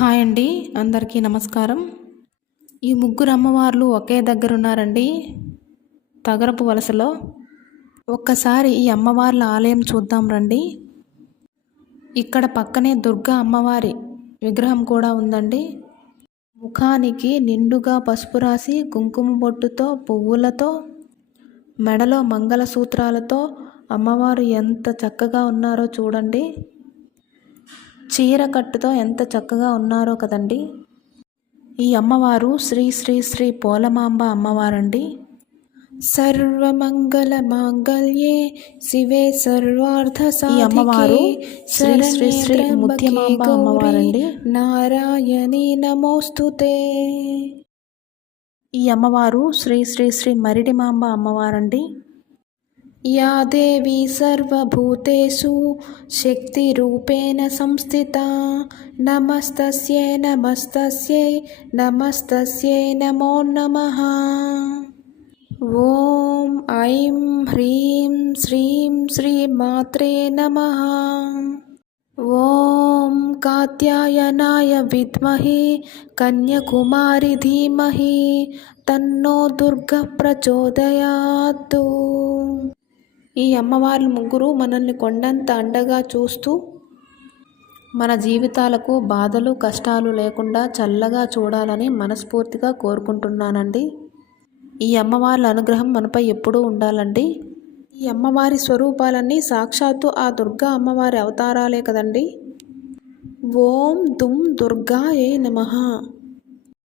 Hi అండి, అందరికీ నమస్కారం. ఈ ముగ్గురు అమ్మవార్లు ఒకే దగ్గర ఉన్నారండి, తగరపు వలసలో. ఒక్కసారి ఈ అమ్మవార్ల ఆలయం చూద్దాం రండి. ఇక్కడ పక్కనే దుర్గా అమ్మవారి విగ్రహం కూడా ఉందండి. ముఖానికి నిండుగా పసుపు రాసి కుంకుమ బొట్టుతో పువ్వులతో మెడలో మంగళసూత్రాలతో అమ్మవారు ఎంత చక్కగా ఉన్నారో చూడండి. చీర కట్టుతో ఎంత చక్కగా ఉన్నారో కదండి. ఈ అమ్మవారు శ్రీ శ్రీ శ్రీ పోలమాంబ అమ్మవారండి. సర్వమంగళ మాంగళ్యే శివే సర్వార్థ సాధికే. ఈ అమ్మవారు శ్రీ శ్రీ శ్రీ ముత్యమాంబ అమ్మవారండి. నారాయణి నమోస్తుతే. ఈ అమ్మవారు శ్రీ శ్రీ శ్రీ మరిడిమాంబ అమ్మవారండి. యా దేవి సర్వభూతేషు శక్తిరూపేణ సంస్థితా నమస్తస్యై నమస్తస్యై నమస్తస్యై నమో నమః. ఓం ఐం హ్రీం శ్రీం శ్రీ మాత్రే నమః. ఓం కాత్యాయనాయ విద్మహే కన్యాకుమారి ధీమహి తన్నో దుర్గ ప్రచోదయాత్తు. ఈ అమ్మవార్లు ముగ్గురు మనల్ని కొండంత అండగా చూస్తూ మన జీవితాలకు బాధలు కష్టాలు లేకుండా చల్లగా చూడాలని మనస్ఫూర్తిగా కోరుకుంటున్నానండి. ఈ అమ్మవార్ల అనుగ్రహం మనపై ఎప్పుడూ ఉండాలండి. ఈ అమ్మవారి స్వరూపాలన్నీ సాక్షాత్తు ఆ దుర్గా అమ్మవారి అవతారాలే కదండి. ఓం దుమ్ దుర్గాయై నమః.